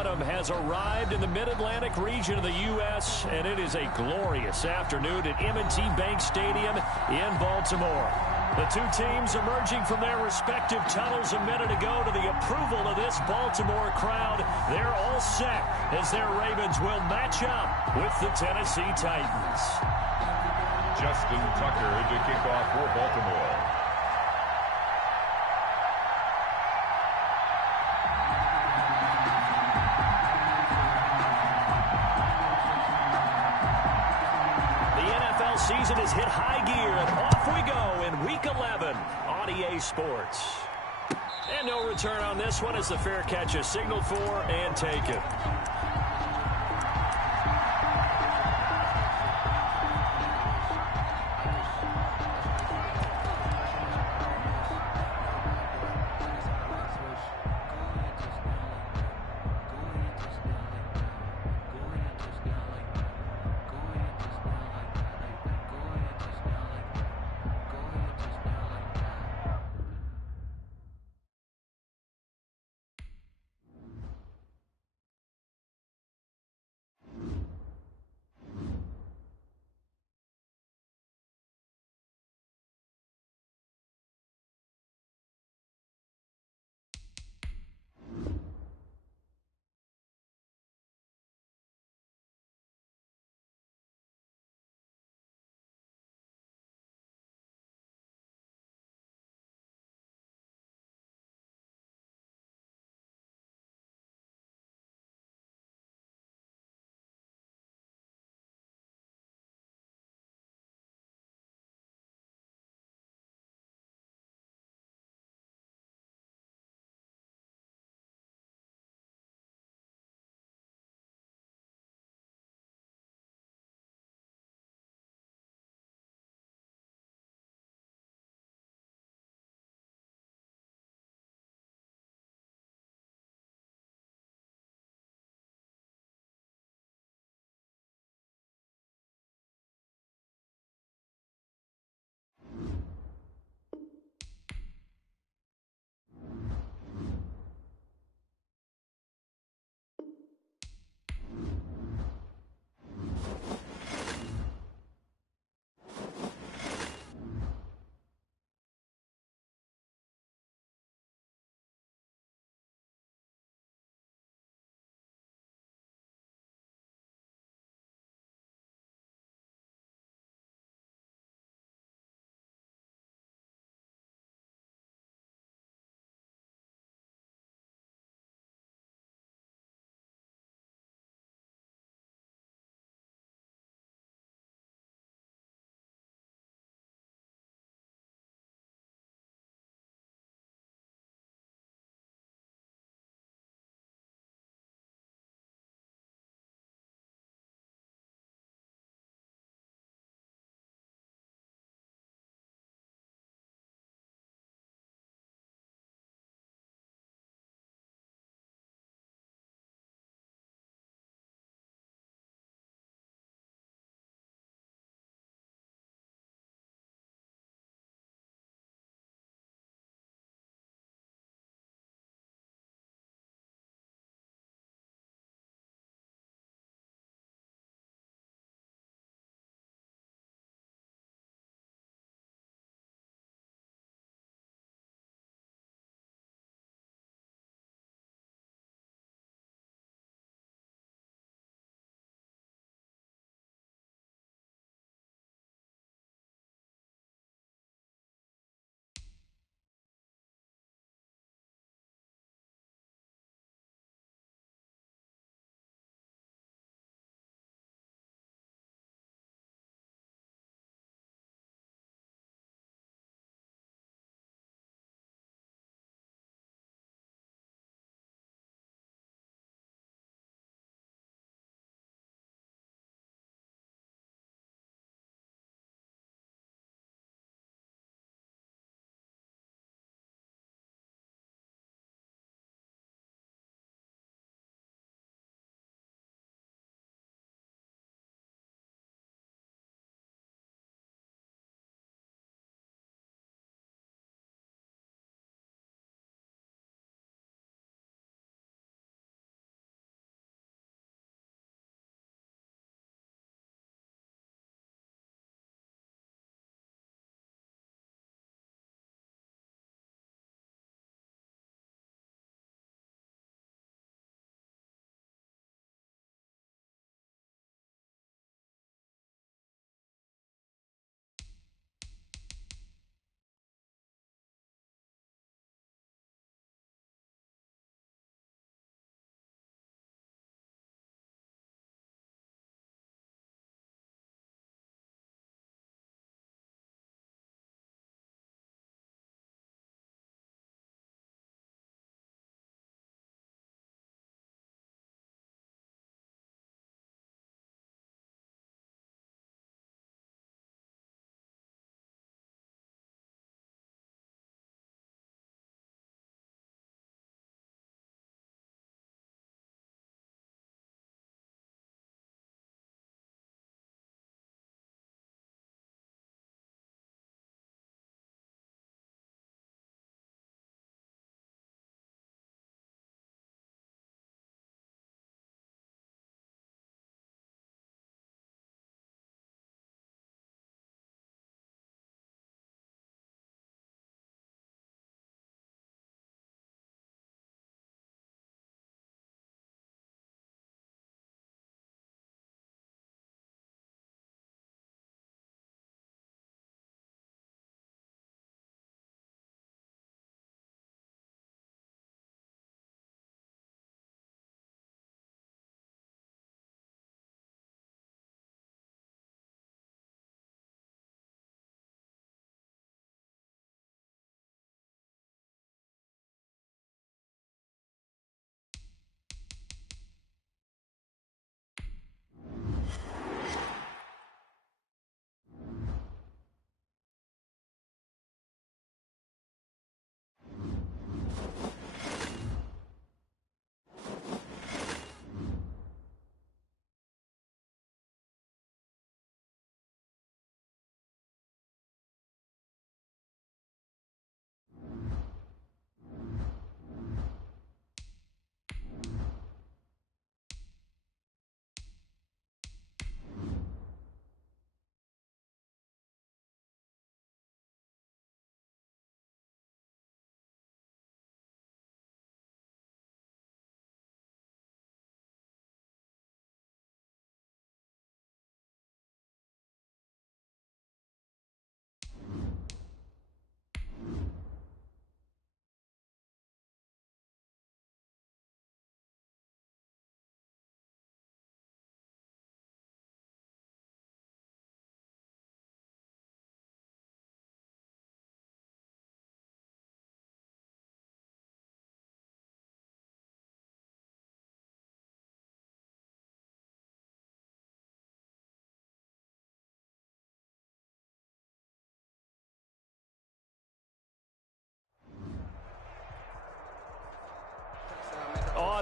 autumn has arrived in the mid-Atlantic region of the U.S., and it is a glorious afternoon at M&T Bank Stadium in Baltimore. The two teams emerging from their respective tunnels a minute ago to the approval of this Baltimore crowd. They're all set as their Ravens will match up with the Tennessee Titans. Justin Tucker to kick off for Baltimore. Season has hit high gear, and off we go in Week 11 on EA Sports. And no return on this one as the fair catch is signaled for and taken.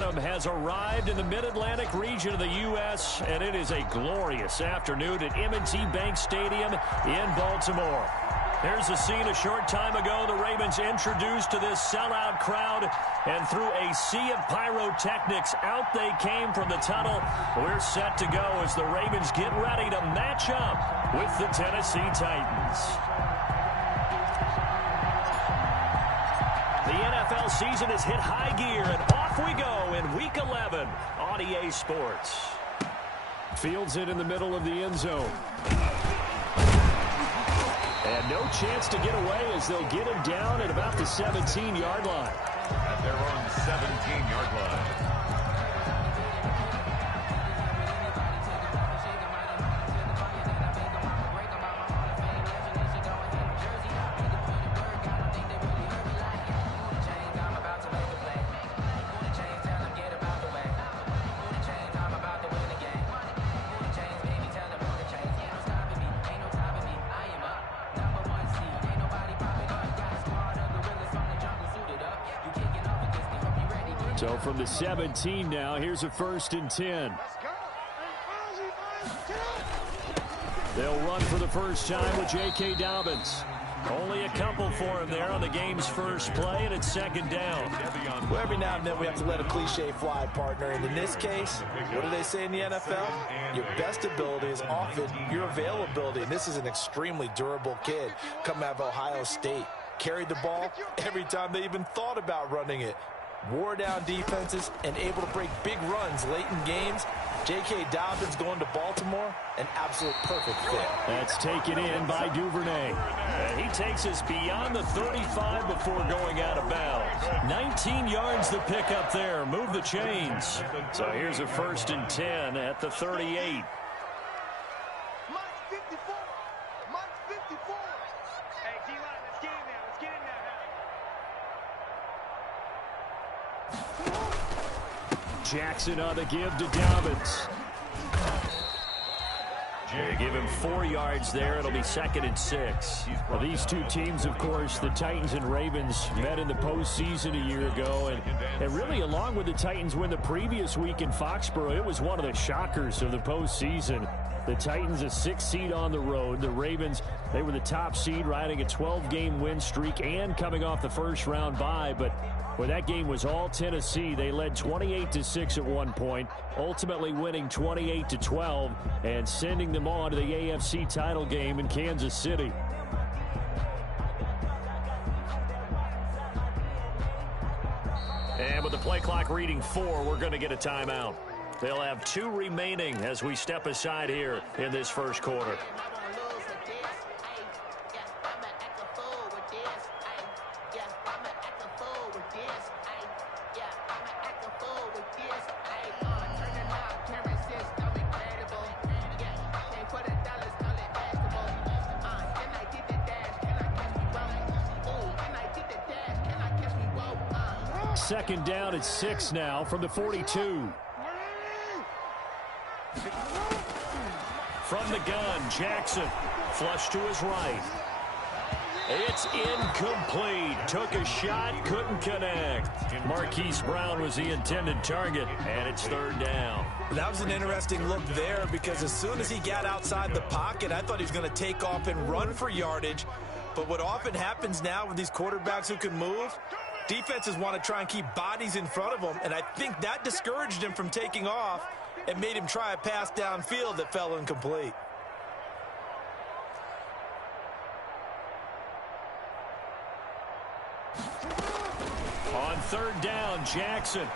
Stadium has arrived in the Mid-Atlantic region of the U.S., and it is a glorious afternoon at M&T Bank Stadium in Baltimore. Here's a scene a short time ago. The Ravens introduced to this sellout crowd, and through a sea of pyrotechnics, out they came from the tunnel. We're set to go as the Ravens get ready to match up with the Tennessee Titans. The NFL season has hit high gear, and off we go in Week 11 on EA Sports. Fields it in the middle of the end zone. And no chance to get away as they'll get him down at about the 17-yard line. At their own 17-yard line. So from the 17 now, here's a 1st and 10. They'll run for the first time with J.K. Dobbins. Only a couple for him there on the game's first play, and it's 2nd down. Well, every now and then we have to let a cliche fly, partner. And in this case, what do they say in the NFL? Your best ability is often your availability. And this is an extremely durable kid coming out of Ohio State. Carried the ball every time they even thought about running it. Wore down defenses and able to break big runs late in games. J.K. Dobbins going to Baltimore, an absolute perfect fit. That's taken in by Duvernay. And he takes us beyond the 35 before going out of bounds. 19 yards to pick up there. Move the chains. So here's a 1st and 10 at the 38. Jackson on the give to Dobbins. They give him 4 yards there. It'll be 2nd and 6. Well, these two teams, of course, the Titans and Ravens, met in the postseason a year ago. And really, along with the Titans win the previous week in Foxborough, it was one of the shockers of the postseason. The Titans, a 6th seed on the road. The Ravens, they were the top seed, riding a 12-game win streak and coming off the first-round bye. But where that game was all Tennessee, they led 28-6 at one point, ultimately winning 28-12 and sending them on to the AFC title game in Kansas City. And with the play clock reading 4, we're going to get a timeout. They'll have 2 remaining as we step aside here in this first quarter. Second down at 6 now from the 42. From the gun, Jackson. Flush to his right. It's incomplete. Took a shot, couldn't connect. Marquise Brown was the intended target, and it's 3rd down. That was an interesting look there because as soon as he got outside the pocket, I thought he was going to take off and run for yardage. But what often happens now with these quarterbacks who can move, defenses want to try and keep bodies in front of them, and I think that discouraged him from taking off and made him try a pass downfield that fell incomplete. On 3rd down, Jackson.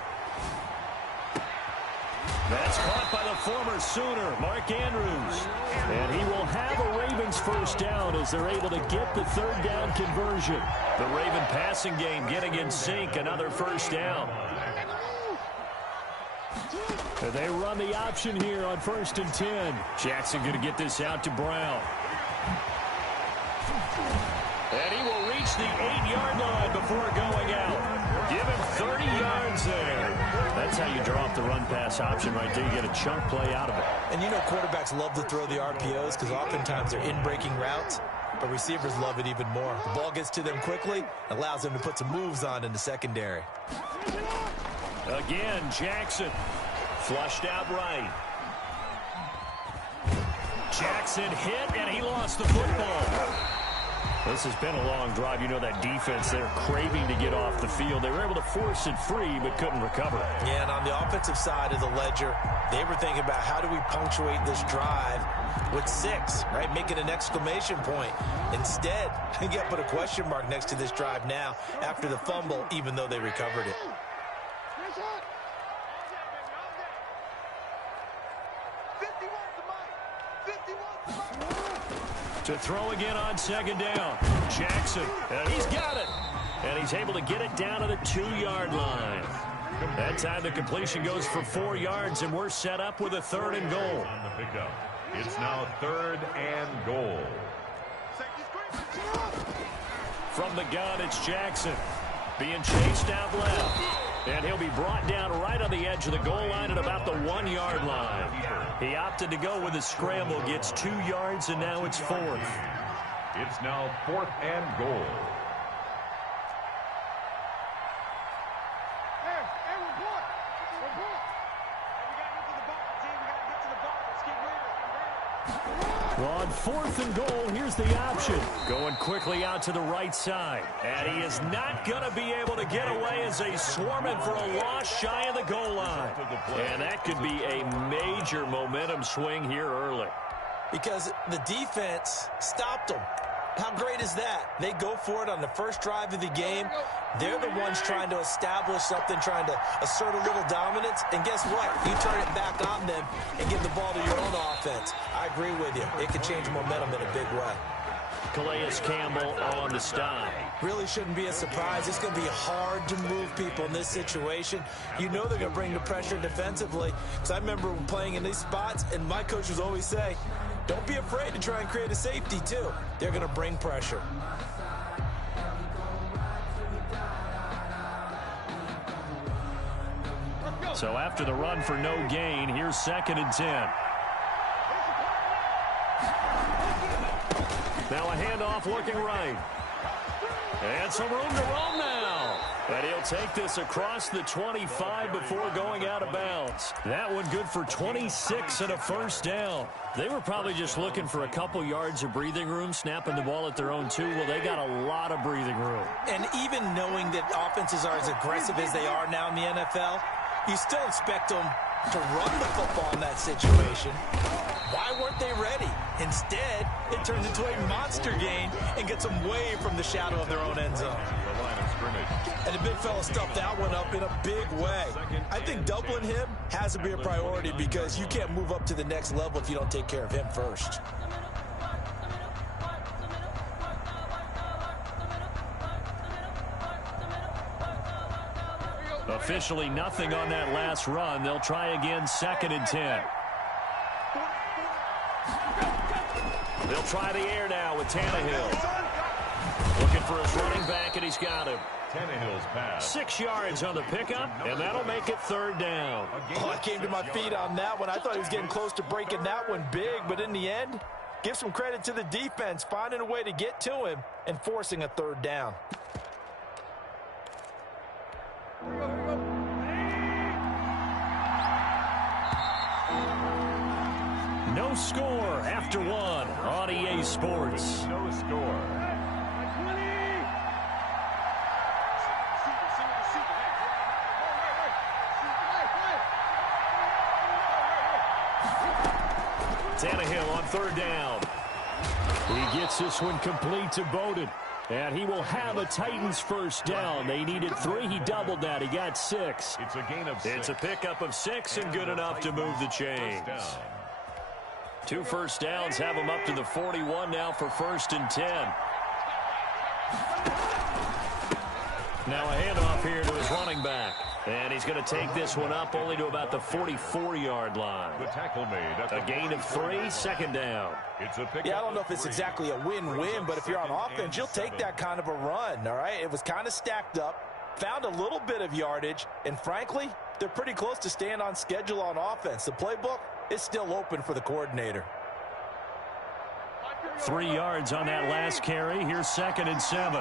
That's caught by the former Sooner, Mark Andrews. And he will have a Ravens first down as they're able to get the 3rd down conversion. The Raven passing game getting in sync, another first down. And they run the option here on 1st and 10. Jackson going to get this out to Brown. And he will reach the 8-yard line before going out. Give him 30 yards there. That's how you draw up the run-pass option right there. You get a chunk play out of it. And you know quarterbacks love to throw the RPOs because oftentimes they're in-breaking routes, but receivers love it even more. The ball gets to them quickly, allows them to put some moves on in the secondary. Again, Jackson. Flushed out right. Jackson hit, and he lost the football. This has been a long drive. You know that defense, they're craving to get off the field. They were able to force it free, but couldn't recover. Yeah, and on the offensive side of the ledger, they were thinking about how do we punctuate this drive with 6, right? Make it an exclamation point. Instead, you got to put a question mark next to this drive now after the fumble, even though they recovered it. To throw again on second down. Jackson, and he's got it. And he's able to get it down to the 2-yard line. That time the completion goes for 4 yards, and we're set up with a 3rd and goal. On the pickup. It's now 3rd and goal. From the gun, it's Jackson. Being chased out left. And he'll be brought down right on the edge of the goal line at about the 1-yard line. He opted to go with a scramble, gets 2 yards, and now it's 4th. It's now 4th and goal. Well, on 4th and goal, here's the option. Going quickly out to the right side. And he is not going to be able to get away as they swarm him for a loss shy of the goal line. And that could be a major momentum swing here early. Because the defense stopped them. How great is that? They go for it on the first drive of the game. They're the ones trying to establish something, trying to assert a little dominance. And guess what? You turn it back on them and give the ball to your own offense. I agree with you. It can change momentum in a big way. Calais Campbell on the stop. Really shouldn't be a surprise. It's going to be hard to move people in this situation. You know they're going to bring the pressure defensively. Because I remember playing in these spots, and my coach would always say, don't be afraid to try and create a safety, too. They're going to bring pressure. So after the run for no gain, here's 2nd and 10. Now a handoff looking right. And some room to roam now. And he'll take this across the 25 before going out of bounds. That one good for 26 and a 1st down. They were probably just looking for a couple yards of breathing room, snapping the ball at their own 2. Well, they got a lot of breathing room. And even knowing that offenses are as aggressive as they are now in the NFL, you still expect them to run the football in that situation. Why weren't they ready? Instead, it turns into a monster gain and gets them way from the shadow of their own end zone. The line of scrimmage. And the big fella stuffed that one up in a big way. I think doubling him has to be a priority because you can't move up to the next level if you don't take care of him first. Officially nothing on that last run. They'll try again 2nd and 10. They'll try the air now with Tannehill. Looking for his running back, and he's got him. Tannehill's pass. 6 yards on the pickup, and that'll make it 3rd down. Oh, I came to my feet on that one. I thought he was getting close to breaking that one big, but in the end, give some credit to the defense, finding a way to get to him and forcing a 3rd down. No score after 1 on EA Sports. No score. Tannehill on 3rd down. He gets this one complete to Bowden. And he will have a Titans 1st down. They needed 3. He doubled that. He got 6. It's a gain of 6. It's a pickup of 6 and good enough to move the chains. 2 1st downs have him up to the 41 now for 1st and 10. Now a handoff here to his running back. And he's going to take this one up only to about the 44-yard line. The tackle made. A gain of 3, 2nd down. It's a pickup. Yeah, I don't know if it's exactly a win-win, but if you're on offense, you'll take that kind of a run, all right? It was kind of stacked up, found a little bit of yardage, and frankly, they're pretty close to staying on schedule on offense. The playbook is still open for the coordinator. 3 yards on that last carry. Here's 2nd and 7.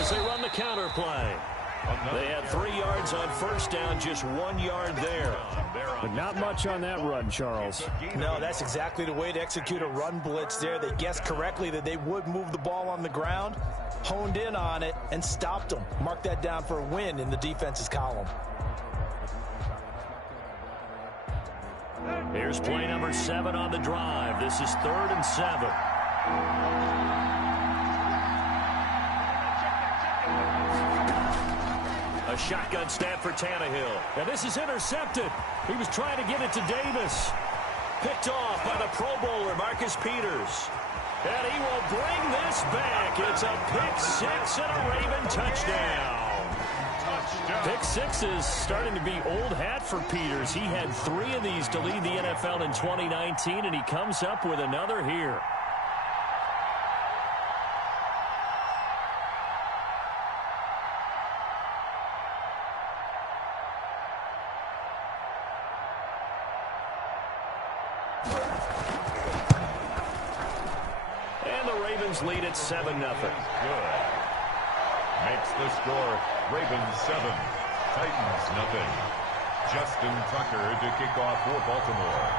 as they run the counter play. They had 3 yards on first down, just 1 yard there. But not much on that run, Charles. No, that's exactly the way to execute a run blitz there. They guessed correctly that they would move the ball on the ground, honed in on it, and stopped them. Mark that down for a win in the defense's column. Here's play number 7 on the drive. This is 3rd and 7. A shotgun snap for Tannehill. And this is intercepted. He was trying to get it to Davis. Picked off by the Pro Bowler, Marcus Peters. And he will bring this back. It's a pick 6 and a Raven touchdown. Pick 6 is starting to be old hat for Peters. He had 3 of these to lead the NFL in 2019, and he comes up with another here. And the Ravens lead at 7-0. Good. Makes the score Ravens 7, Titans nothing. Justin Tucker to kick off for Baltimore.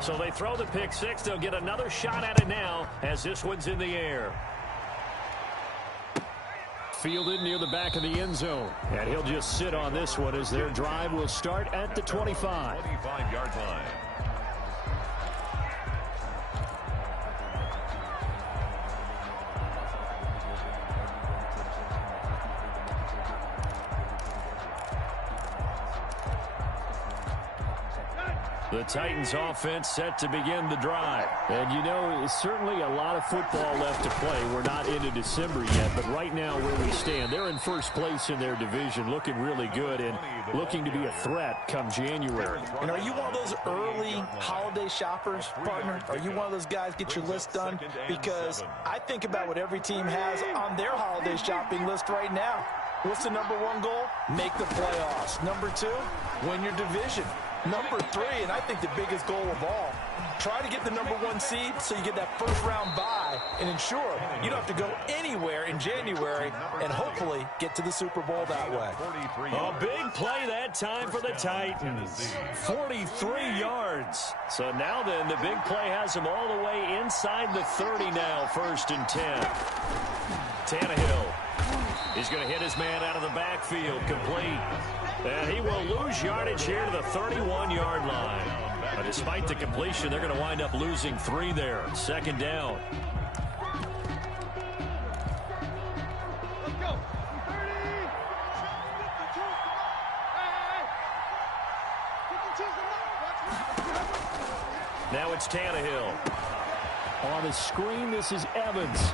So they throw the pick 6. They'll get another shot at it now as this one's in the air. Fielded near the back of the end zone. And he'll just sit on this one as their drive will start at the 25. 25-yard line. The Titans offense set to begin the drive. And you know, certainly a lot of football left to play. We're not into December yet, but right now where we stand, they're in first place in their division, looking really good and looking to be a threat come January. And are you one of those early holiday shoppers, partner? Are you one of those guys get your list done? Because I think about what every team has on their holiday shopping list right now. What's the #1 goal? Make the playoffs. #2, win your division. #3, and I think the biggest goal of all, try to get the #1 seed so you get that first-round bye and ensure you don't have to go anywhere in January and hopefully get to the Super Bowl that way. A big play that time for the Titans. 43 yards. So now then, the big play has them all the way inside the 30 now, 1st and 10. Tannehill. He's going to hit his man out of the backfield, complete. And he will lose yardage here to the 31-yard line. But despite the completion, they're going to wind up losing 3 there. 2nd down. Now it's Tannehill. On the screen, this is Evans.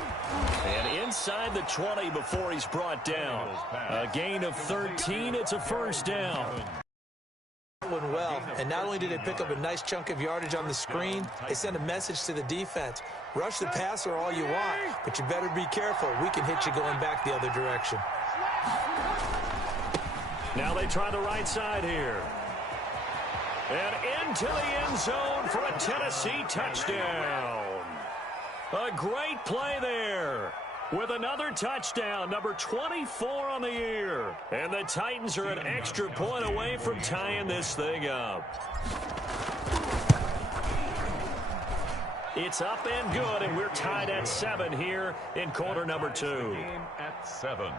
And inside the 20 before he's brought down. A gain of 13. It's a 1st down. Well, and not only did they pick up a nice chunk of yardage on the screen, they sent a message to the defense. Rush the passer all you want, but you better be careful. We can hit you going back the other direction. Now they try the right side here. And into the end zone for a Tennessee touchdown. A great play there with another touchdown, number 24 on the year. And the Titans are an extra point away from tying this thing up. It's up and good, and we're tied at 7 here in quarter number 2. Game at 7.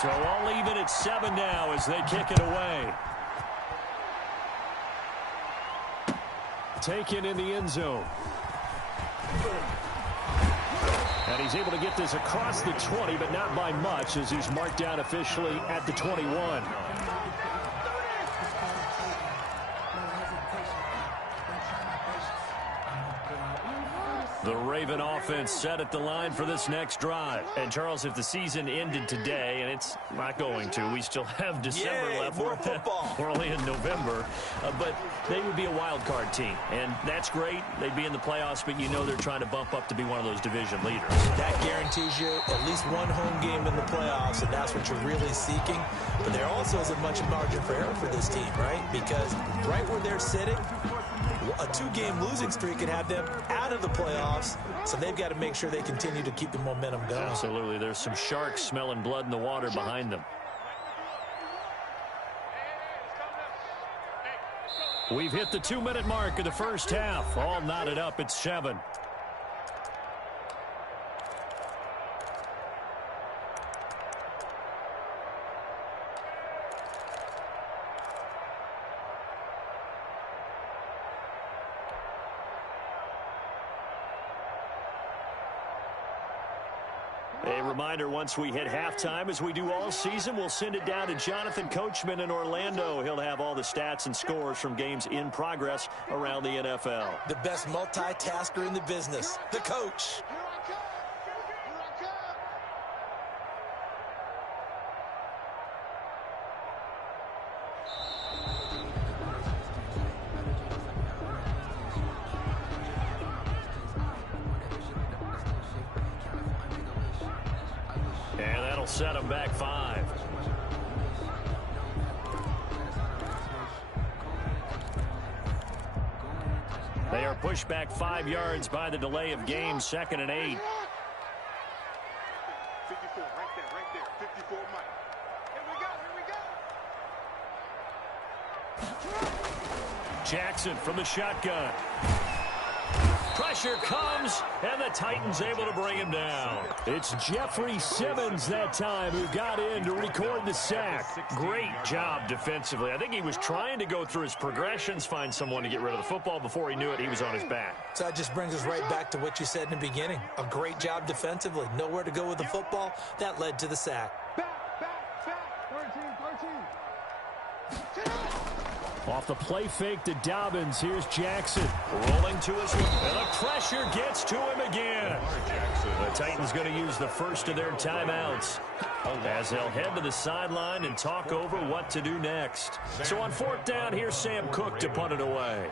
So all even at 7 now as they kick it away. Taken in the end zone. And he's able to get this across the 20, but not by much as he's marked down officially at the 21. The Raven offense set at the line for this next drive. And, Charles, if the season ended today, and it's not going to, we still have December left. More football. We're only in November. But they would be a wild card team. And that's great. They'd be in the playoffs, but you know they're trying to bump up to be one of those division leaders. That guarantees you at least one home game in the playoffs, and that's what you're really seeking. But there also isn't much margin for error for this team, right? Because right where they're sitting, a 2-game losing streak could have them out of the playoffs, so they've got to make sure they continue to keep the momentum going. Absolutely. There's some sharks smelling blood in the water behind them. We've hit the 2-minute mark of the first half. All knotted up at 7. A reminder, once we hit halftime, as we do all season, we'll send it down to Jonathan Coachman in Orlando. He'll have all the stats and scores from games in progress around the NFL. The best multitasker in the business, the coach. And that'll set them back 5. They are pushed back 5 yards by the delay of game, 2nd and 8. 54, right there, 54, Mike. Here we go. Jackson from the shotgun. Pressure comes, and the Titans able to bring him down. It's Jeffrey Simmons that time who got in to record the sack. Great job defensively. I think he was trying to go through his progressions, find someone to get rid of the football. Before he knew it, he was on his back. So that just brings us right back to what you said in the beginning. A great job defensively. Nowhere to go with the football. That led to the sack. Back. 13. Off the play fake to Dobbins. Here's Jackson. Rolling to his left. And the pressure gets to him again. The Titans going to use the first of their timeouts as they'll head to the sideline and talk over what to do next. So on 4th down, here's Sam Cook to punt it away.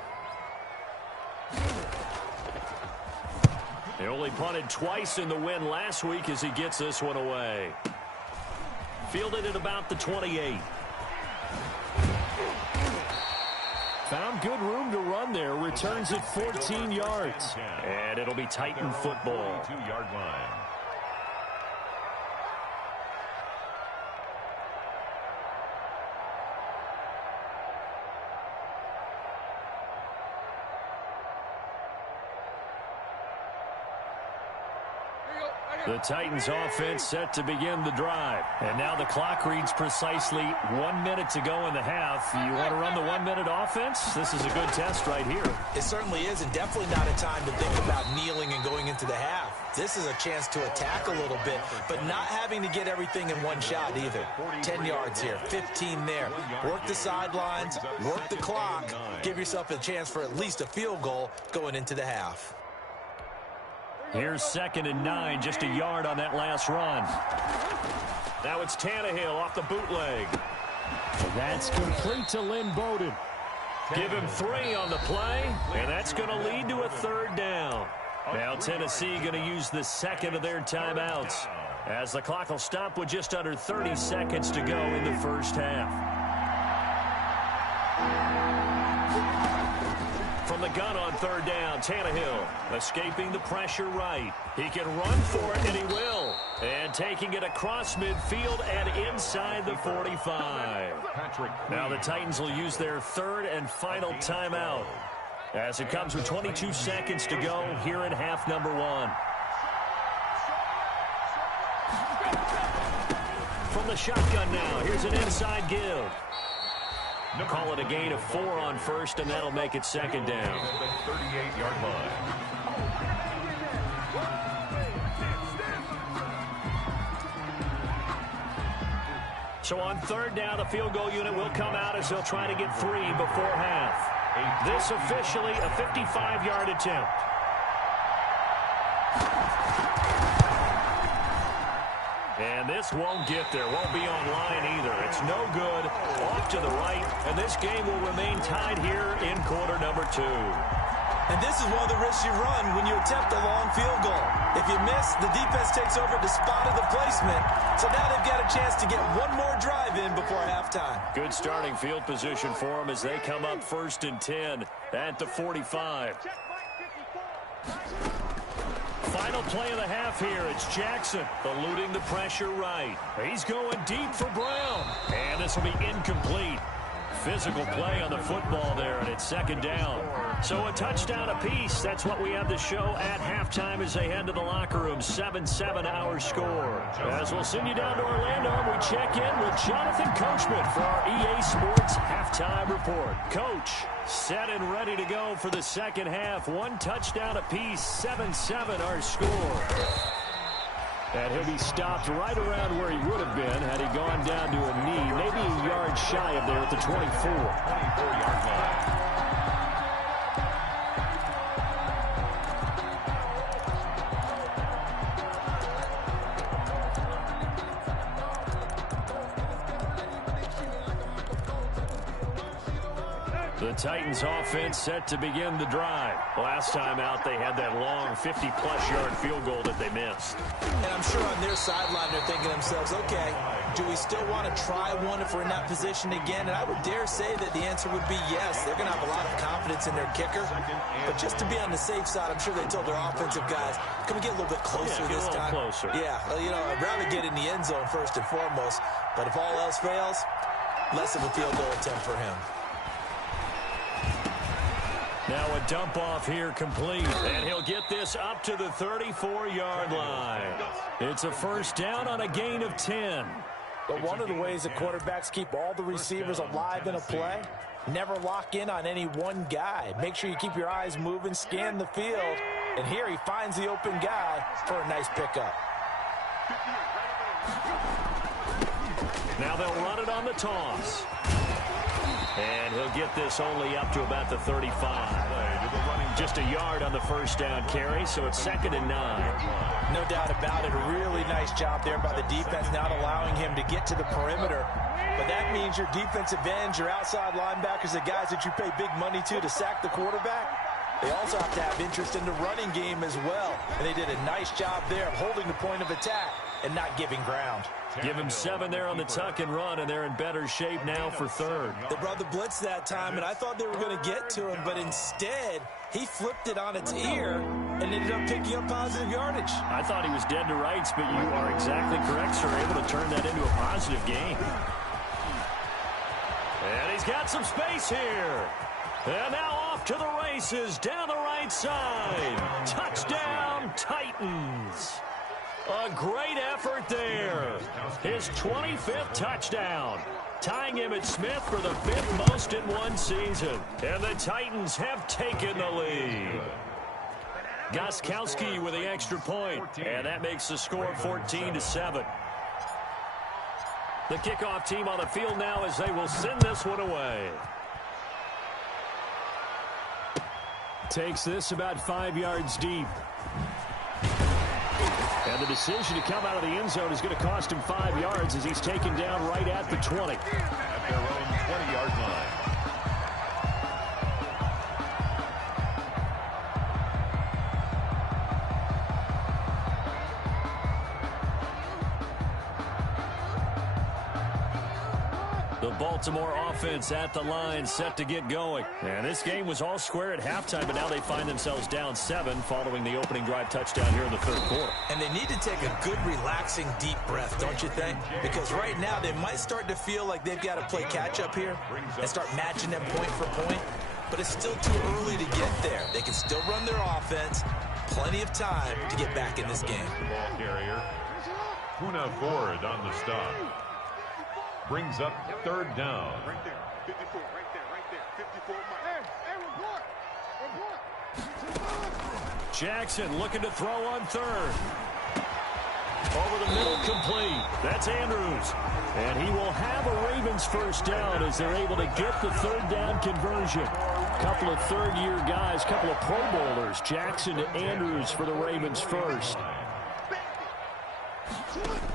He only punted twice in the win last week as he gets this one away. Fielded at about the 28. Found good room to run there. Returns at 14 yards. And it'll be Titan football. 2-yard line. The Titans offense set to begin the drive. And now the clock reads precisely 1 minute to go in the half. You want to run the 1-minute offense? This is a good test right here. It certainly is, and definitely not a time to think about kneeling and going into the half. This is a chance to attack a little bit, but not having to get everything in one shot either. 10 yards here, 15 there. Work the sidelines, work the clock, give yourself a chance for at least a field goal going into the half. Here's 2nd and 9, just a yard on that last run. Now it's Tannehill off the bootleg. That's complete to Lynn Bowden. Give him 3 on the play, and that's going to lead to a 3rd down. Now Tennessee going to use the 2nd of their timeouts as the clock will stop with just under 30 seconds to go in the first half. From the gun on 3rd down, Tannehill escaping the pressure right. He can run for it, and he will. And taking it across midfield and inside the 45. Now the Titans will use their 3rd and final timeout as it comes with 22 seconds to go here in half number 1. From the shotgun now, here's an inside give. Call it a gain of 4 on 1st, and that'll make it 2nd down. 38-yard line. So on 3rd down, the field goal unit will come out as they'll try to get 3 before half. This officially a 55-yard attempt. And this won't get there. Won't be online either. It's no good. Off to the right. And this game will remain tied here in quarter number 2. And this is one of the risks you run when you attempt a long field goal. If you miss, the defense takes over the spot of the placement. So now they've got a chance to get one more drive in before halftime. Good starting field position for them as they come up 1st and 10 at the 45. Final play of the half here. It's Jackson eluding the pressure right. He's going deep for Brown. And this will be incomplete. Physical play on the football there, and it's 2nd down. So a touchdown apiece. That's what we have to show at halftime as they head to the locker room. 7-7 our score. As we'll send you down to Orlando, we check in with Jonathan Coachman for our EA Sports halftime report. Coach, set and ready to go for the second half. 1 touchdown apiece. 7-7 our score. And he'll be stopped right around where he would have been had he gone down to a knee, maybe a yard shy of there at the 24. 24-yard line. The Titans offense set to begin the drive. Last time out, they had that long 50-plus yard field goal that they missed. And I'm sure on their sideline they're thinking to themselves, okay, do we still want to try one if we're in that position again? And I would dare say that the answer would be yes. They're going to have a lot of confidence in their kicker. But just to be on the safe side, I'm sure they told their offensive guys, can we get a little bit closer this time? Closer. Yeah, well, you know, I'd rather get in the end zone first and foremost. But if all else fails, less of a field goal attempt for him. Now a dump off here complete, and he'll get this up to the 34-yard line. It's a 1st down on a gain of 10. But one of the ways that quarterbacks keep all the receivers alive in a play, never lock in on any one guy. Make sure you keep your eyes moving, scan the field, and here he finds the open guy for a nice pickup. Now they'll run it on the toss. And he'll get this only up to about the 35. Just a yard on the 1st down carry, so it's 2nd and 9. No doubt about it. A really nice job there by the defense, not allowing him to get to the perimeter. But that means your defensive ends, your outside linebackers, the guys that you pay big money to sack the quarterback, they also have to have interest in the running game as well. And they did a nice job there of holding the point of attack and not giving ground. Give him 7 there on the tuck and run, and they're in better shape now for 3rd. They brought the blitz that time, and I thought they were going to get to him, but instead, he flipped it on its ear and ended up picking up positive yardage. I thought he was dead to rights, but you are exactly correct, sir. Able to turn that into a positive gain. And he's got some space here. And now off to the races down the right side. Touchdown, Titans. A great effort there. His 25th touchdown, tying him at Smith for the 5th most in one season. And the Titans have taken the lead. Gostkowski with the extra point, and that makes the score 14-7. The kickoff team on the field now as they will send this one away. Takes this about 5 yards deep. And the decision to come out of the end zone is going to cost him 5 yards as he's taken down right at the 20. At their own 20-yard line. The Baltimore offense at the line, set to get going. And this game was all square at halftime, but now they find themselves down 7 following the opening drive touchdown here in the 3rd quarter. And they need to take a good, relaxing, deep breath, don't you think? Because right now they might start to feel like they've got to play catch-up here and start matching them point for point. But it's still too early to get there. They can still run their offense. Plenty of time to get back in this game. Ball carrier. Puna Ford on the stop. Brings up 3rd down. Right there. 54, right there. 54 miles. Hey, report. Jackson looking to throw on 3rd. Over the middle, complete. That's Andrews. And he will have a Ravens 1st down as they're able to get the 3rd down conversion. Couple of 3rd-year guys, couple of Pro Bowlers. Jackson to Andrews for the Ravens 1st.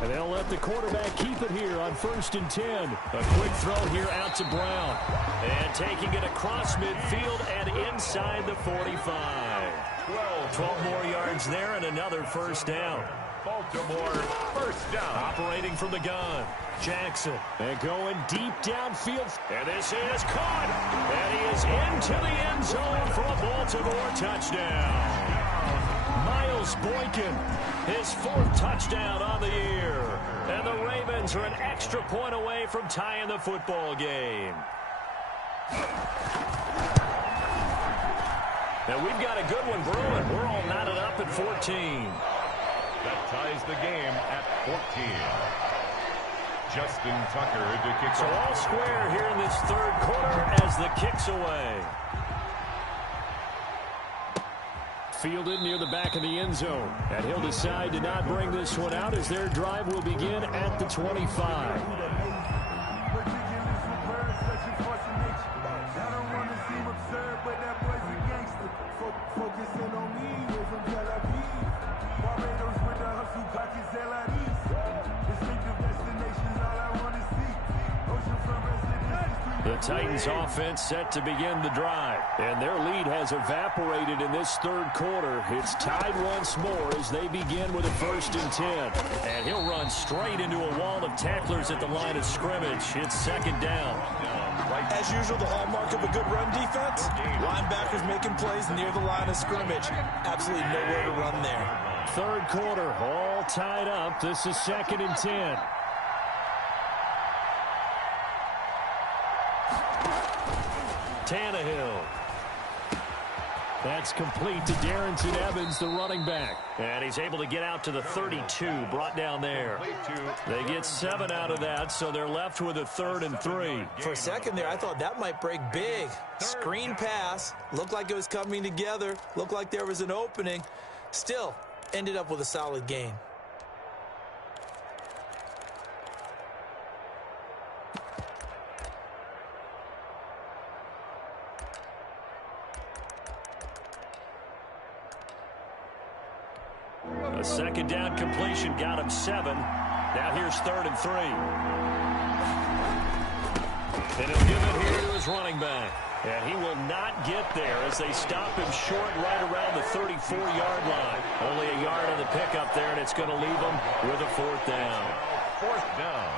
And they'll let the quarterback keep it here on 1st and 10. A quick throw here out to Brown. And taking it across midfield and inside the 45. 12 more yards there and another first down. Baltimore, first down. Operating from the gun. Jackson. And going deep downfield. And this is caught. And he is into the end zone for a Baltimore touchdown. Miles Boykin, his 4th touchdown on the year. And the Ravens are an extra point away from tying the football game. And we've got a good one brewing. We're all knotted up at 14. That ties the game at 14. Justin Tucker to kick so off. All square here in this 3rd quarter as the kick's away. Fielded near the back of the end zone. And he'll decide to not bring this one out as their drive will begin at the 25. The Titans offense set to begin the drive. And their lead has evaporated in this 3rd quarter. It's tied once more as they begin with a 1st and 10. And he'll run straight into a wall of tacklers at the line of scrimmage. It's 2nd down. As usual, the hallmark of a good run defense. Linebackers making plays near the line of scrimmage. Absolutely nowhere to run there. 3rd quarter, all tied up. This is 2nd and 10. Tannehill. That's complete to Darrington Evans, the running back. And he's able to get out to the 32, brought down there. They get 7 out of that, so they're left with a 3rd and 3. For a second there, I thought that might break big. Screen pass. Looked like it was coming together. Looked like there was an opening. Still, ended up with a solid gain. A 2nd down completion got him 7. Now here's 3rd and 3. And he'll give it here to his running back. And he will not get there as they stop him short right around the 34-yard line. Only a yard on the pickup there, and it's going to leave him with a 4th down. 4th down.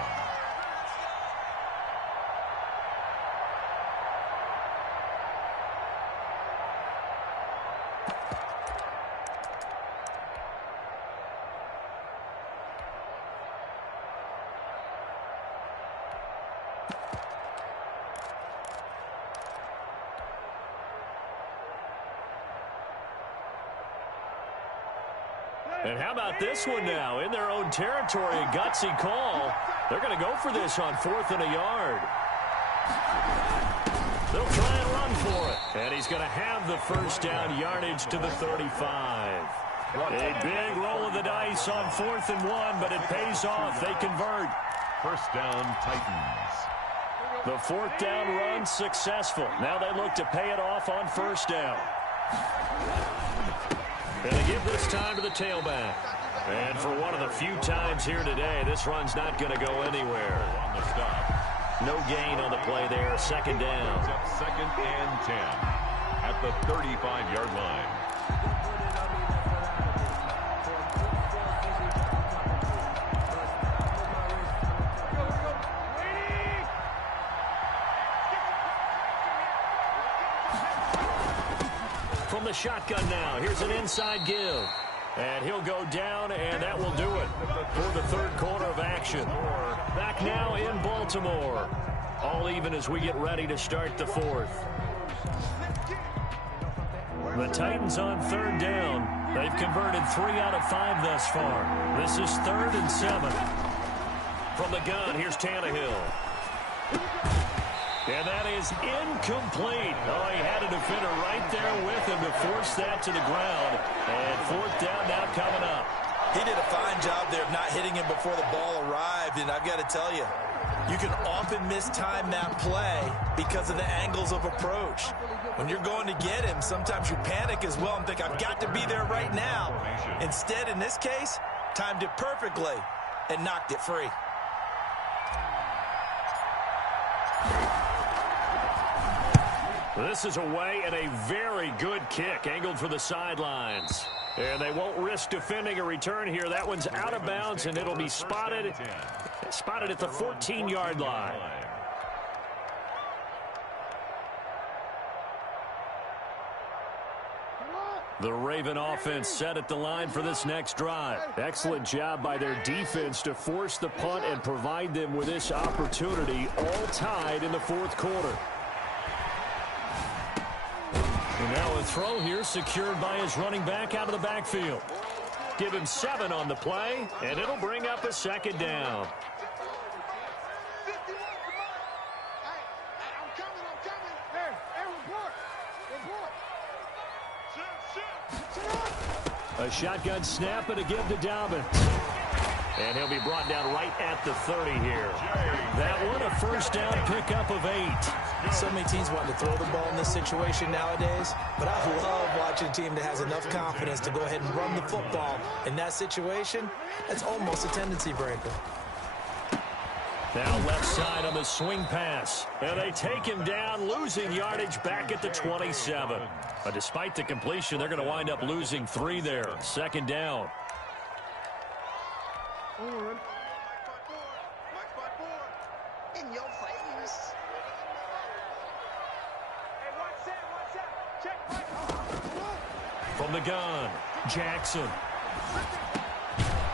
And how about this one now? In their own territory, a gutsy call. They're going to go for this on 4th and a yard. They'll try and run for it. And he's going to have the 1st down yardage to the 35. A big roll of the dice on 4th and 1, but it pays off. They convert. 1st down, Titans. The 4th down run successful. Now they look to pay it off on 1st down. And they give this time to the tailback. And for one of the few times here today, this run's not going to go anywhere. On the stop. No gain on the play there. 2nd down. It's up 2nd and 10 at the 35-yard line. From the shotgun now, here's an inside give. And he'll go down, and that will do it for the 3rd quarter of action. Back now in Baltimore. All even as we get ready to start the 4th. The Titans on 3rd down. They've converted 3 out of 5 thus far. This is 3rd and 7. From the gun, here's Tannehill. And that is incomplete. Oh, he had a defender right there with him to force that to the ground. And 4th down now coming up. He did a fine job there of not hitting him before the ball arrived. And I've got to tell you, you can often mistime that play because of the angles of approach. When you're going to get him, sometimes you panic as well and think, I've got to be there right now. Instead, in this case, timed it perfectly. and knocked it free. This is away and a very good kick angled for the sidelines. And they won't risk defending a return here. That one's out of bounds, and it'll be spotted at the 14-yard line. The Raven offense set at the line for this next drive. Excellent job by their defense to force the punt and provide them with this opportunity, all tied in the fourth quarter. And now a throw here secured by his running back out of the backfield. Give him 7 on the play, and it'll bring up a second down. A shotgun snap and a give to Dobbins. And he'll be brought down right at the 30 here. That one a first down pickup of 8. So many teams want to throw the ball in this situation nowadays, but I love watching a team that has enough confidence to go ahead and run the football. In that situation, that's almost a tendency breaker. Now left side on the swing pass. And they take him down, losing yardage back at the 27. But despite the completion, they're going to wind up losing 3 there. Second down. In your face. Hey, watch that. Check. From the gun, Jackson.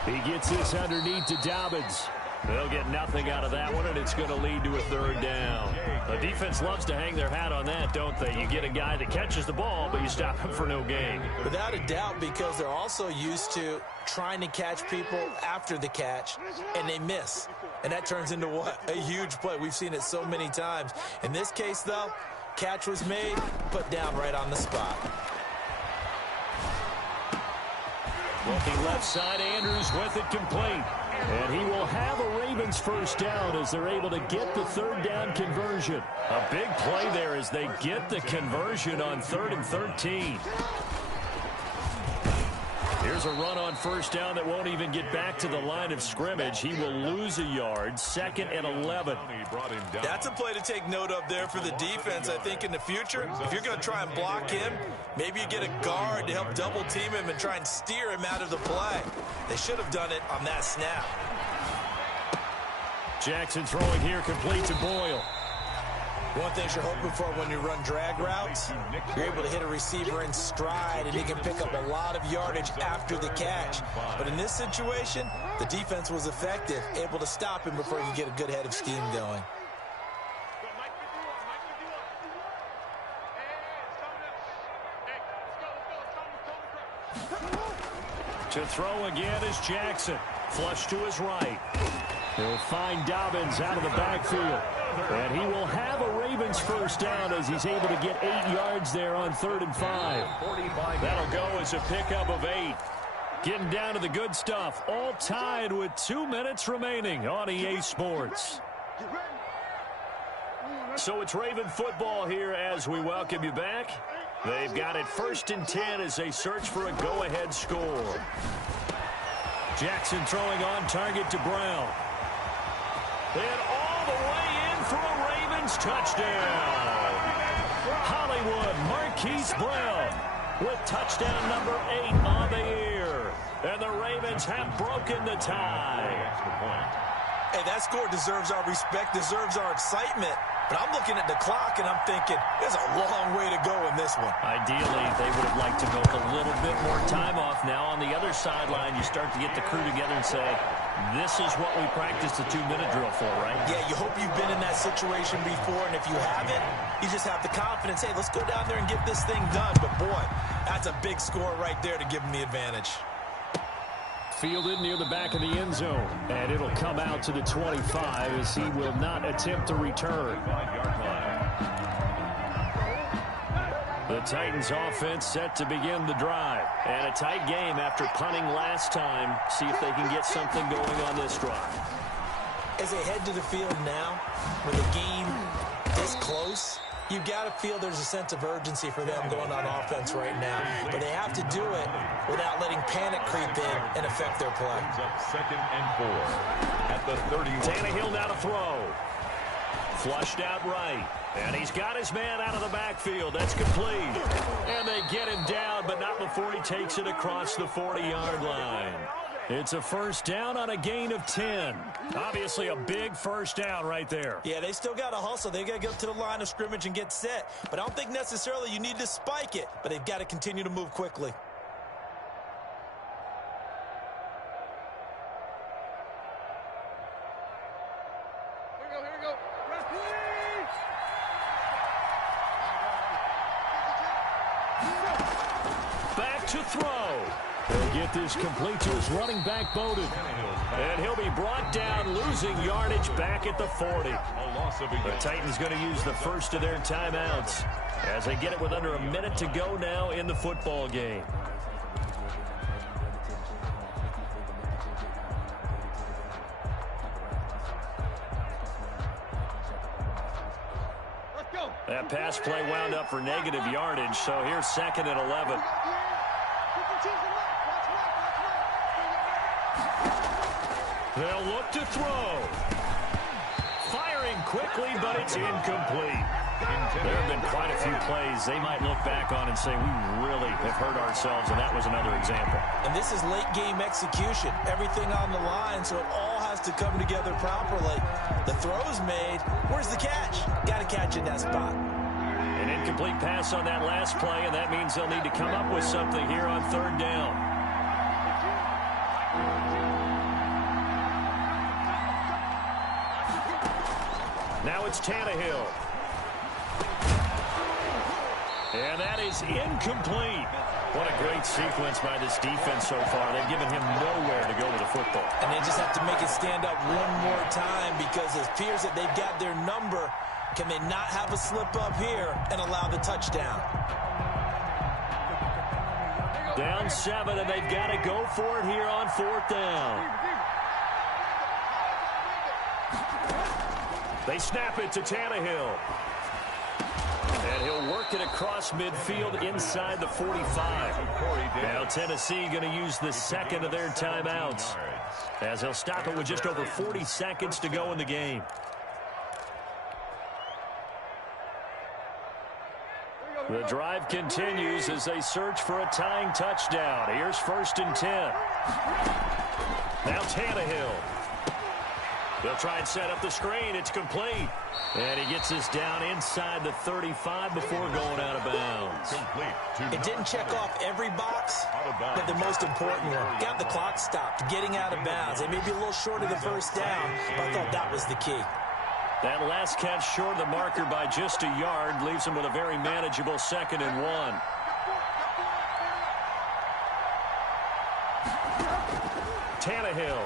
He gets this underneath to Dobbins. They'll get nothing out of that one, and it's going to lead to a third down. The defense loves to hang their hat on that, don't they? You get a guy that catches the ball, but you stop him for no gain. Without a doubt, because they're also used to trying to catch people after the catch, and they miss. And that turns into what? A huge play. We've seen it so many times. In this case, though, catch was made, put down right on the spot. Looking left side, Andrews with it complete. And he will have a Ravens first down as they're able to get the third down conversion. A big play there as they get the conversion on 3rd and 13. Here's a run on first down that won't even get back to the line of scrimmage. He will lose a yard, 2nd and 11. That's a play to take note of there for the defense, I think, in the future. If you're going to try and block him, maybe you get a guard to help double team him and try and steer him out of the play. They should have done it on that snap. Jackson throwing here, complete to Boyle. One thing you're hoping for when you run drag routes, you're able to hit a receiver in stride, and he can pick up a lot of yardage after the catch. But in this situation, the defense was effective, able to stop him before he could get a good head of steam going. To throw again is Jackson. Flush to his right. He'll find Dobbins out of the backfield. And he will have a Ravens first down as he's able to get 8 yards there on 3rd and 5. That'll go as a pickup of 8. Getting down to the good stuff. All tied with 2 minutes remaining on EA Sports. So it's Raven football here as we welcome you back. They've got it 1st and 10 as they search for a go-ahead score. Jackson throwing on target to Brown. And all the way in for a Ravens touchdown. Hollywood Marquise Brown with touchdown number 8 on the year. And the Ravens have broken the tie. Hey, that score deserves our respect, deserves our excitement. But I'm looking at the clock, and I'm thinking, there's a long way to go in this one. Ideally, they would have liked to milk a little bit more time off. Now, on the other sideline, you start to get the crew together and say, this is what we practiced the 2-minute drill for, right? Yeah, you hope you've been in that situation before, and if you haven't, you just have the confidence, hey, let's go down there and get this thing done. But, boy, that's a big score right there to give them the advantage. Fielded near the back of the end zone. And it'll come out to the 25 as he will not attempt to return. The Titans offense set to begin the drive. And a tight game after punting last time. See if they can get something going on this drive. As they head to the field now, with a game this close, You've got to feel there's a sense of urgency for them going on offense right now. But they have to do it without letting panic creep in and affect their play. Up 2nd and 4 at the 31. Tannehill now to throw. Flushed out right. And he's got his man out of the backfield. That's complete. And they get him down, but not before he takes it across the 40-yard line. It's a first down on a gain of 10. Obviously a big first down right there. Yeah, they still got to hustle. They got to get to the line of scrimmage and get set. But I don't think necessarily you need to spike it, but they've got to continue to move quickly. Here we go. Back to throw. He'll get this complete to his running back, Bowden. And he'll be brought down, losing yardage back at the 40. The Titans going to use the first of their timeouts as they get it with under a minute to go now in the football game. That pass play wound up for negative yardage, so here's 2nd and 11. They'll look to throw. Firing quickly, but it's incomplete. There have been quite a few plays they might look back on and say, we really have hurt ourselves, and that was another example. And this is late-game execution. Everything on the line, so it all has to come together properly. The throw's made. Where's the catch? Got to catch in that spot. An incomplete pass on that last play, and that means they'll need to come up with something here on 3rd down. Now it's Tannehill. And that is incomplete. What a great sequence by this defense so far. They've given him nowhere to go with the football. And they just have to make it stand up one more time because it appears that they've got their number. Can they not have a slip up here and allow the touchdown? Down 7, and they've got to go for it here on 4th down. They snap it to Tannehill. And he'll work it across midfield inside the 45. Now Tennessee going to use the 2nd of their timeouts as they'll stop it with just over 40 seconds to go in the game. The drive continues as they search for a tying touchdown. Here's 1st and 10. Now Tannehill. They'll try and set up the screen. It's complete. And he gets this down inside the 35 before going out of bounds. It didn't check off every box, but the most important one. Got the clock stopped, getting out of bounds. They may be a little short of the first down, but I thought that was the key. That last catch short of the marker by just a yard leaves him with a very manageable 2nd and 1. Tannehill.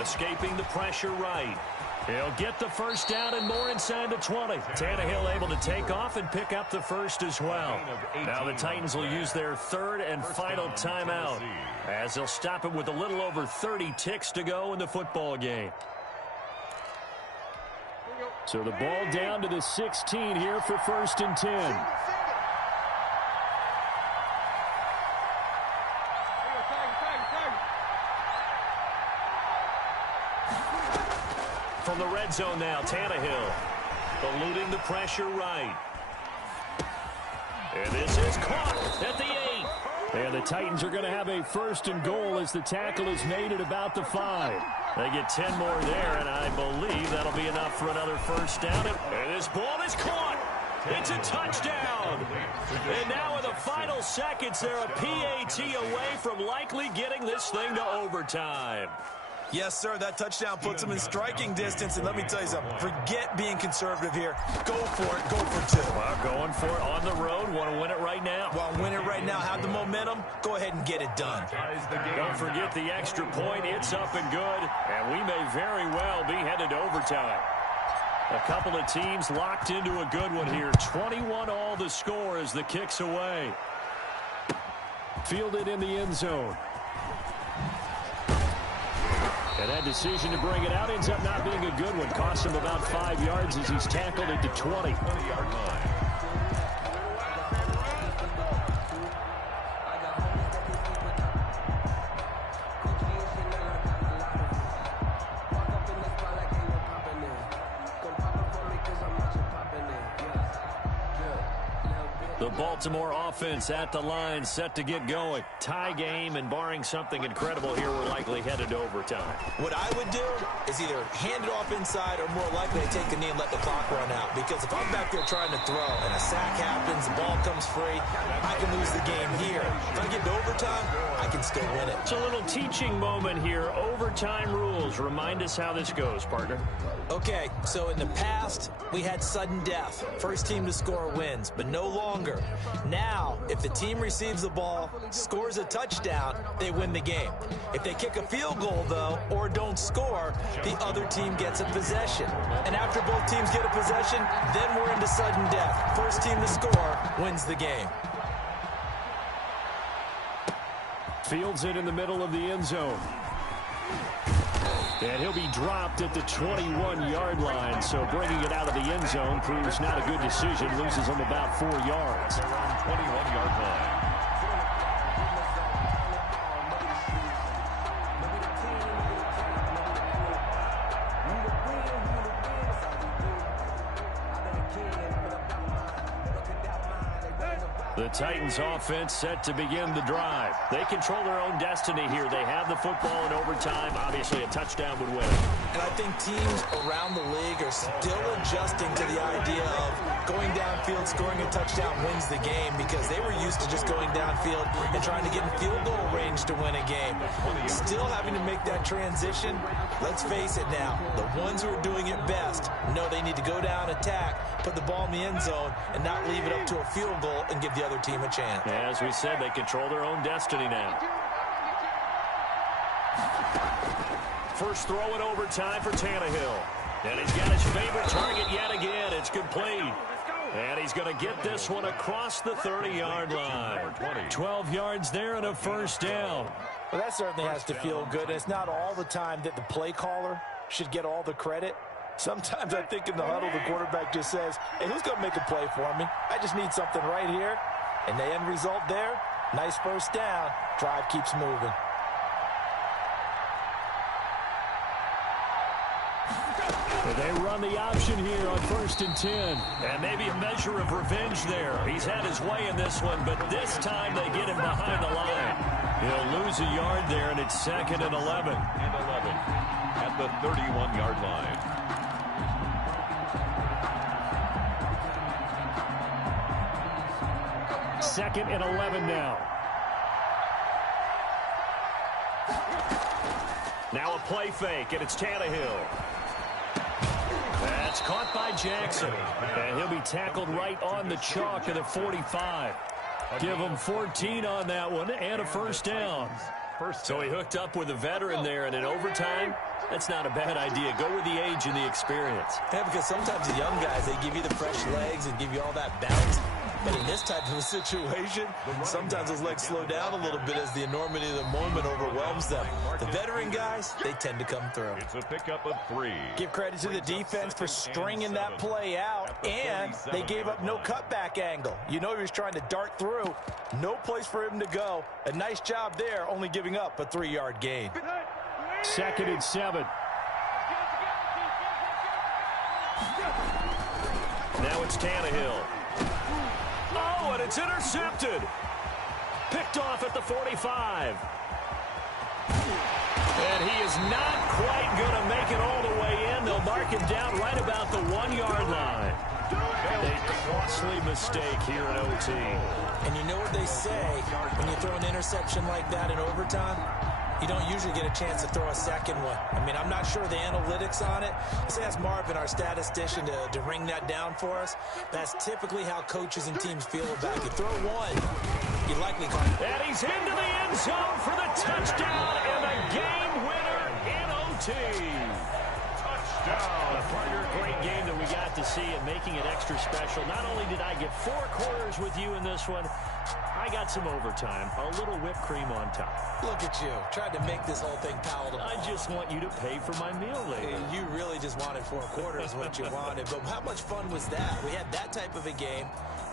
Escaping the pressure right. He'll get the first down and more inside the 20. Tannehill able to take off and pick up the first as well. Now the Titans will use their 3rd and final timeout as they'll stop it with a little over 30 ticks to go in the football game. So the ball down to the 16 here for 1st and 10. From the red zone now, Tannehill eluding the pressure right. And this is caught at the 8. And the Titans are going to have a 1st and goal as the tackle is made at about the 5. They get 10 more there, and I believe that'll be enough for another first down. And this ball is caught. It's a touchdown. And now in the final seconds, they're a PAT away from likely getting this thing to overtime. Yes, sir, that touchdown puts them in striking distance. And let me tell you something, forget being conservative here. Go for it, go for 2. Well, going for it on the road. Want to win it right now. Well, win it right now, have the momentum. Go ahead and get it done. Don't forget the extra point. It's up and good. And we may very well be headed to overtime. A couple of teams locked into a good one here. 21 all the score as the kick's away. Fielded in the end zone. And that decision to bring it out ends up not being a good one. Cost him about 5 yards as he's tackled at the 20. 20-yard line. The Baltimore offense at the line, set to get going. Tie game, and barring something incredible here, we're likely headed to overtime. What I would do is either hand it off inside or more likely to take a knee and let the clock run out. Because if I'm back there trying to throw and a sack happens, the ball comes free, I can lose the game here. If I get to overtime, I can still win it. It's a little teaching moment here. Overtime rules. Remind us how this goes, partner. Okay, so in the past, we had sudden death. First team to score wins, but no longer. Now, if the team receives the ball, scores a touchdown, they win the game. If they kick a field goal, though, or don't score, the other team gets a possession. And after both teams get a possession, then we're into sudden death. First team to score wins the game. Fields it in the middle of the end zone. And he'll be dropped at the 21-yard line, so bringing it out of the end zone proves not a good decision. Loses him about 4 yards. 21-yard line. The Titans offense set to begin the drive. They control their own destiny here. They have the football in overtime. Obviously, a touchdown would win. And I think teams around the league are still adjusting to the idea of going downfield, scoring a touchdown wins the game, because they were used to just going downfield and trying to get in field goal range to win a game. Still having to make that transition. Let's face it now, the ones who are doing it best know they need to go down, attack, put the ball in the end zone, and not leave it up to a field goal and give the other team a chance. As we said, they control their own destiny now. First throw in overtime for Tannehill. And he's got his favorite target yet again. It's complete. And he's going to get this one across the 30-yard line. 12 yards there and a first down. Well, that certainly has to feel good. It's not all the time that the play caller should get all the credit. Sometimes I think in the huddle, the quarterback just says, hey, who's going to make a play for me? I just need something right here. And the end result there, nice first down. Drive keeps moving. They run the option here on 1st and 10. And maybe a measure of revenge there. He's had his way in this one, but this time they get him behind the line. He'll lose a yard there, and it's 2nd and 11. And 11 at the 31-yard line. Second and 11 now. Now a play fake, and it's Tannehill. That's caught by Jackson. And he'll be tackled right on the chalk of the 45. Give him 14 on that one and a first down. So he hooked up with a veteran there, and in overtime, that's not a bad idea. Go with the age and the experience. Yeah, because sometimes the young guys, they give you the fresh legs and give you all that bounce. But in this type of a situation, sometimes those legs slow down a little bit as the enormity of the moment overwhelms them. The veteran guys, they tend to come through. It's a pickup of 3. Give credit to the defense for stringing that play out, and they gave up no cutback angle. You know he was trying to dart through. No place for him to go. A nice job there, only giving up a 3-yard gain. 2nd and 7. Now it's Tannehill. Oh, and it's intercepted. Picked off at the 45. And he is not quite going to make it all the way in. They'll mark him down right about the 1-yard line. A costly mistake here in OT. And you know what they say, when you throw an interception like that in overtime, you don't usually get a chance to throw a second one. I mean, I'm not sure the analytics on it. Let's ask Marvin, our statistician, to ring that down for us. That's typically how coaches and teams feel about it. You throw one, you likely come. And he's into the end zone for the touchdown and the game winner in OT. A partner, great game that we got to see and making it extra special. Not only did I get 4 quarters with you in this one, I got some overtime, a little whipped cream on top. Look at you, tried to make this whole thing palatable. I just want you to pay for my meal later. You really just wanted 4 quarters what you wanted, but how much fun was that? We had that type of a game.